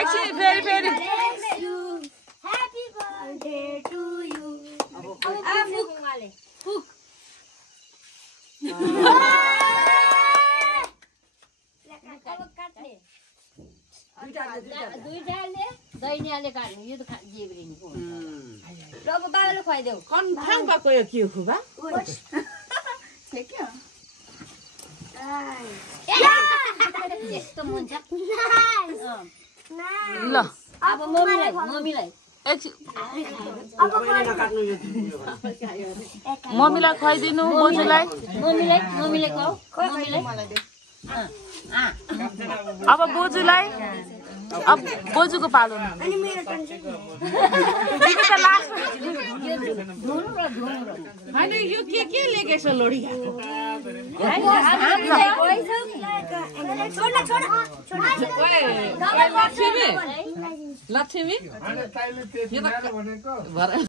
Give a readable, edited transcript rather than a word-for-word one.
एकछिन फेरि फेरि Happy birthday to you. दुईटाले दैनियाले काट्नु यो त जेब्रिनी हो ल अब बाबाले खुवाइदेऊ कन्फर्म भएको यो के हो बा यस्तो हुन्छ ल अब मम्मीलाई मम्मीलाई खुवाइदिनु बोजूलाई खुवाऊ अब बोजूलाई अब बोजूको पालो होइन यो के लेखेछ लोडी लक्ष्मी